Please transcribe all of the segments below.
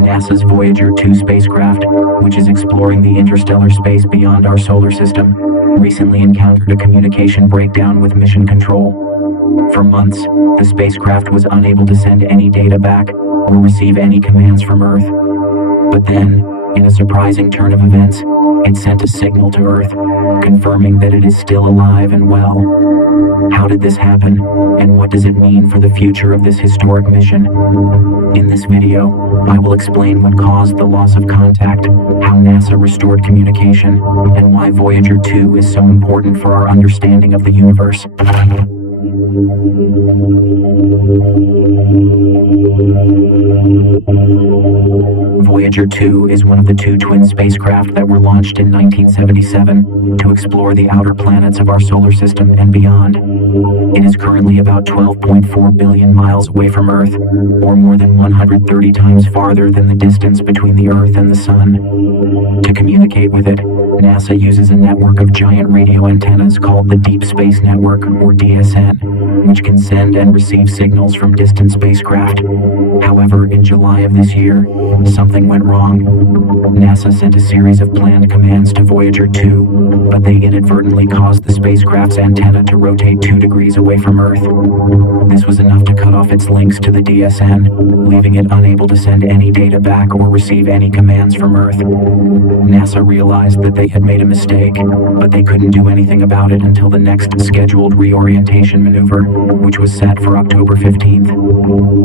NASA's Voyager 2 spacecraft, which is exploring the interstellar space beyond our solar system, recently encountered a communication breakdown with mission control. For months, the spacecraft was unable to send any data back or receive any commands from Earth. But then, in a surprising turn of events, it sent a signal to Earth, confirming that it is still alive and well. How did this happen, and what does it mean for the future of this historic mission? In this video, I will explain what caused the loss of contact, how NASA restored communication, and why Voyager 2 is so important for our understanding of the universe. Voyager 2 is one of the two twin spacecraft that were launched in 1977 to explore the outer planets of our solar system and beyond. It is currently about 12.4 billion miles away from Earth, or more than 130 times farther than the distance between the Earth and the Sun. To communicate with it, NASA uses a network of giant radio antennas called the Deep Space Network, or DSN, which can send and receive signals from distant spacecraft. However, in July of this year, something went wrong. NASA sent a series of planned commands to Voyager 2, but they inadvertently caused the spacecraft's antenna to rotate 2 degrees away from Earth. This was enough to cut off its links to the DSN, leaving it unable to send any data back or receive any commands from Earth. NASA realized that they had made a mistake, but they couldn't do anything about it until the next scheduled reorientation maneuver, which was set for October 15th.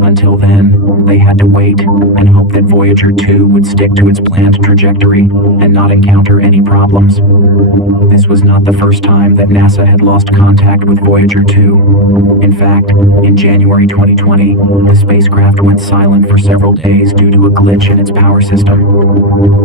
Until then, they had to wait and hope that Voyager 2 would stick to its planned trajectory and not encounter any problems. This was not the first time that NASA had lost contact with Voyager 2. In fact, in January 2020, the spacecraft went silent for several days due to a glitch in its power system.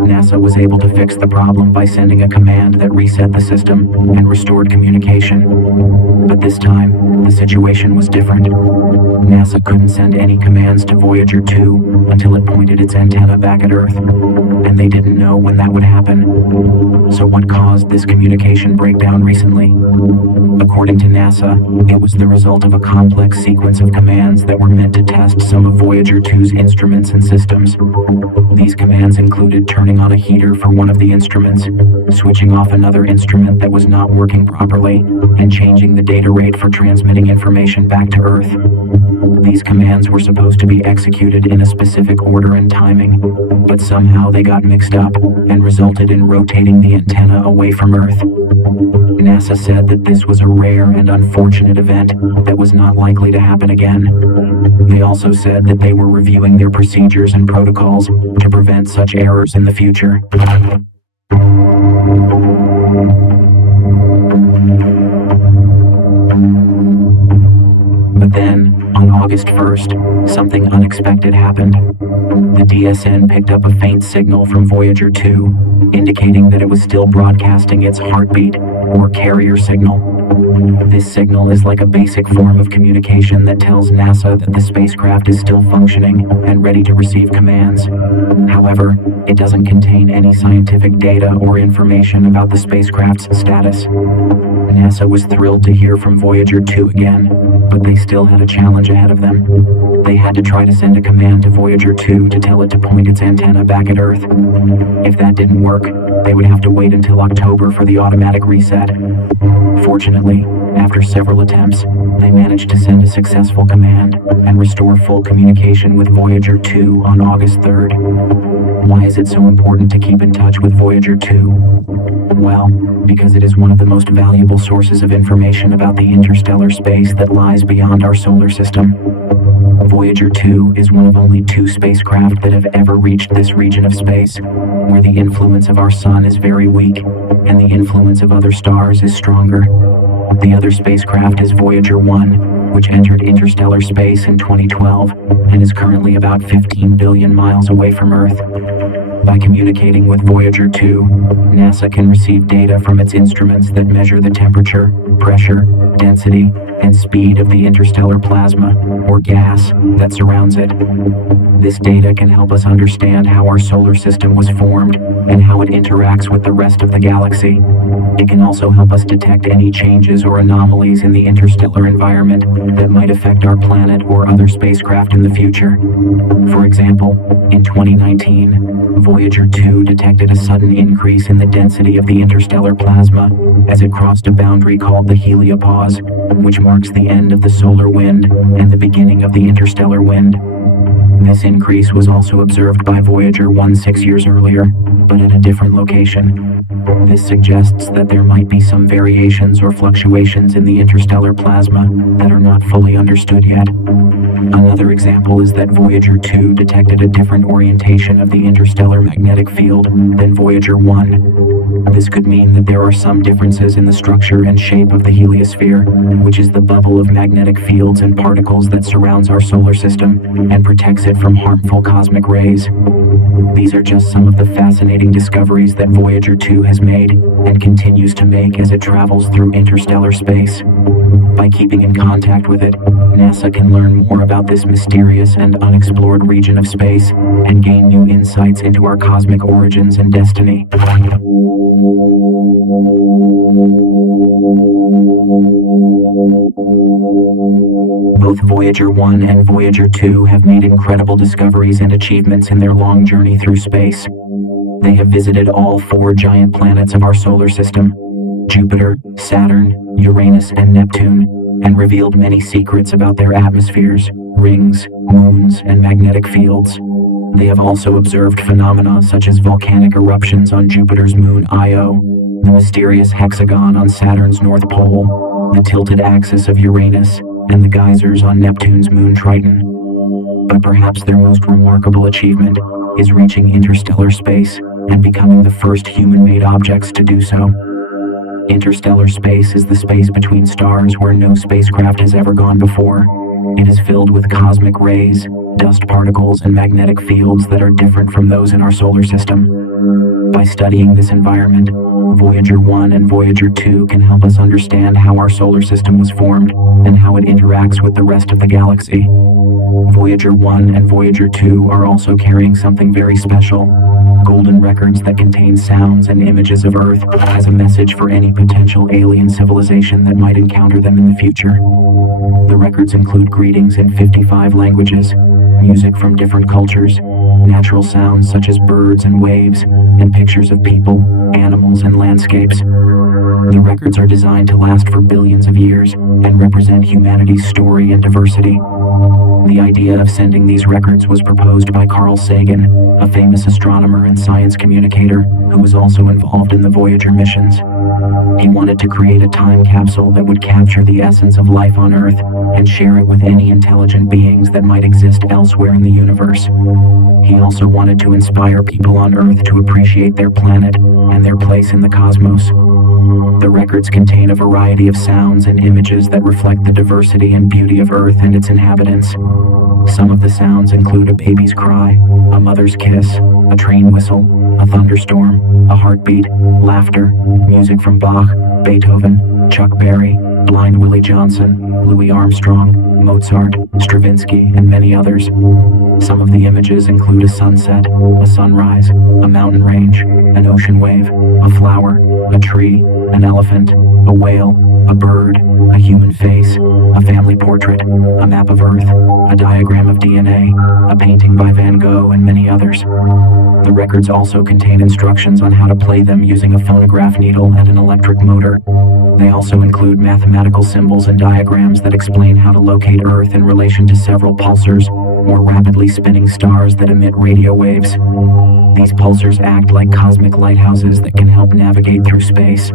NASA was able to fix the problem by sending a command that reset the system and restored communication. But this time, the situation was different. NASA couldn't send any commands to Voyager 2 until it pointed its antenna back at Earth, and they didn't know when that would happen. So what caused this communication breakdown recently? According to NASA, it was the result of a complex sequence of commands that were meant to test some of Voyager 2's instruments and systems. These commands included turning on a heater for one of the instruments, switching off another instrument that was not working properly, and changing the data rate for transmitting information back to Earth. These commands were supposed to be executed in a specific order and timing, but somehow they got mixed up and resulted in rotating the antenna away from Earth. NASA said that this was a rare and unfortunate event that was not likely to happen again. They also said that they were reviewing their procedures and protocols to prevent such errors in the future. But then, on August 1st, something unexpected happened. The DSN picked up a faint signal from Voyager 2, indicating that it was still broadcasting its heartbeat, or carrier signal. This signal is like a basic form of communication that tells NASA that the spacecraft is still functioning and ready to receive commands. However, it doesn't contain any scientific data or information about the spacecraft's status. NASA was thrilled to hear from Voyager 2 again, but they still had a challenge ahead of them. They had to try to send a command to Voyager 2 to tell it to point its antenna back at Earth. If that didn't work, they would have to wait until October for the automatic reset. Fortunately, after several attempts, they managed to send a successful command and restore full communication with Voyager 2 on August 3rd. Why is it so important to keep in touch with Voyager 2? Well, because it is one of the most valuable sources of information about the interstellar space that lies beyond our solar system. Voyager 2 is one of only 2 spacecraft that have ever reached this region of space, where the influence of our sun is very weak, and the influence of other stars is stronger. The other spacecraft is Voyager 1, which entered interstellar space in 2012, and is currently about 15 billion miles away from Earth. By communicating with Voyager 2, NASA can receive data from its instruments that measure the temperature, pressure, density, and speed of the interstellar plasma, or gas, that surrounds it. This data can help us understand how our solar system was formed and how it interacts with the rest of the galaxy. It can also help us detect any changes or anomalies in the interstellar environment that might affect our planet or other spacecraft in the future. For example, in 2019, Voyager 2 detected a sudden increase in the density of the interstellar plasma as it crossed a boundary called the heliopause, which marks the end of the solar wind and the beginning of the interstellar wind. This increase was also observed by Voyager 1 6 years earlier, but at a different location. This suggests that there might be some variations or fluctuations in the interstellar plasma that are not fully understood yet. Another example is that Voyager 2 detected a different orientation of the interstellar magnetic field than Voyager 1. This could mean that there are some differences in the structure and shape of the heliosphere, which is the bubble of magnetic fields and particles that surrounds our solar system and protects it from harmful cosmic rays. These are just some of the fascinating discoveries that Voyager 2 has made and continues to make as it travels through interstellar space. By keeping in contact with it, NASA can learn more about this mysterious and unexplored region of space and gain new insights into our cosmic origins and destiny. Both Voyager 1 and Voyager 2 have made incredible discoveries and achievements in their long journey through space. They have visited all 4 giant planets of our solar system: Jupiter, Saturn, Uranus, and Neptune, and revealed many secrets about their atmospheres, rings, moons, and magnetic fields. They have also observed phenomena such as volcanic eruptions on Jupiter's moon Io, the mysterious hexagon on Saturn's North Pole, the tilted axis of Uranus, and the geysers on Neptune's moon Triton. But perhaps their most remarkable achievement is reaching interstellar space and becoming the first human-made objects to do so. Interstellar space is the space between stars where no spacecraft has ever gone before. It is filled with cosmic rays, dust particles, and magnetic fields that are different from those in our solar system. By studying this environment, Voyager 1 and Voyager 2 can help us understand how our solar system was formed and how it interacts with the rest of the galaxy. Voyager 1 and Voyager 2 are also carrying something very special: golden records that contain sounds and images of Earth as a message for any potential alien civilization that might encounter them in the future. The records include greetings in 55 languages, music from different cultures, natural sounds such as birds and waves, and pictures of people, animals, and landscapes. The records are designed to last for billions of years and represent humanity's story and diversity. The idea of sending these records was proposed by Carl Sagan, a famous astronomer and science communicator who was also involved in the Voyager missions. He wanted to create a time capsule that would capture the essence of life on Earth and share it with any intelligent beings that might exist elsewhere in the universe. He also wanted to inspire people on Earth to appreciate their planet and their place in the cosmos. The records contain a variety of sounds and images that reflect the diversity and beauty of Earth and its inhabitants. Some of the sounds include a baby's cry, a mother's kiss, a train whistle, a thunderstorm, a heartbeat, laughter, music from Bach, Beethoven, Chuck Berry, Blind Willie Johnson, Louis Armstrong, Mozart, Stravinsky, and many others. Some of the images include a sunset, a sunrise, a mountain range, an ocean wave, a flower, a tree, an elephant, a whale, a bird, a human face, a family portrait, a map of Earth, a diagram of DNA, a painting by Van Gogh, and many others. The records also contain instructions on how to play them using a phonograph needle and an electric motor. They also include mathematical symbols and diagrams that explain how to locate Earth in relation to several pulsars, or rapidly spinning stars that emit radio waves. These pulsars act like cosmic lighthouses that can help navigate through space.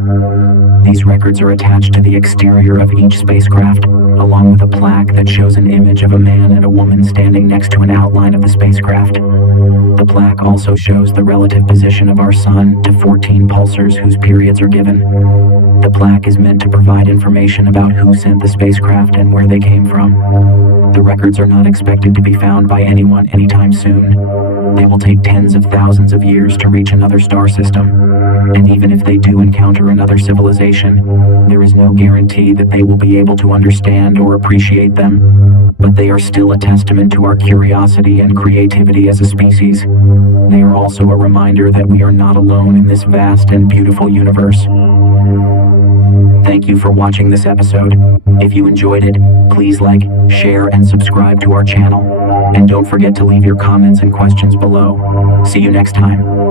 These records are attached to the exterior of each spacecraft, along with a plaque that shows an image of a man and a woman standing next to an outline of the spacecraft. The plaque also shows the relative position of our Sun to 14 pulsars whose periods are given. The plaque is meant to provide information about who sent the spacecraft and where they came from. The records are not expected to be found by anyone anytime soon. They will take tens of thousands of years to reach another star system. And even if they do encounter another civilization, there is no guarantee that they will be able to understand or appreciate them. But they are still a testament to our curiosity and creativity as a species. They are also a reminder that we are not alone in this vast and beautiful universe. Thank you for watching this episode. If you enjoyed it, please like, share, and subscribe to our channel. And don't forget to leave your comments and questions below. See you next time.